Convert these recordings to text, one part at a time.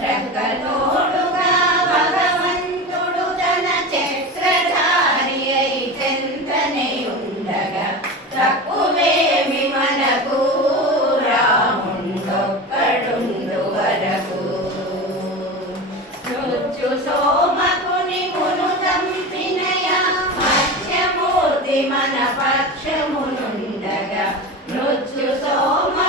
శ్రద్ధతోడుగా భగవంతుడు తన చక్రధారి అయి చెంతనే ఉండగా తక్కువేమి మనకు రాముండొక్కడుండు వరకు మృత్యు సోమకుని మును దంపినయ మత్స్యమూర్తి మన పక్షమునుండగా మృత్యు సోమ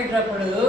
తిరిగేటప్పుడు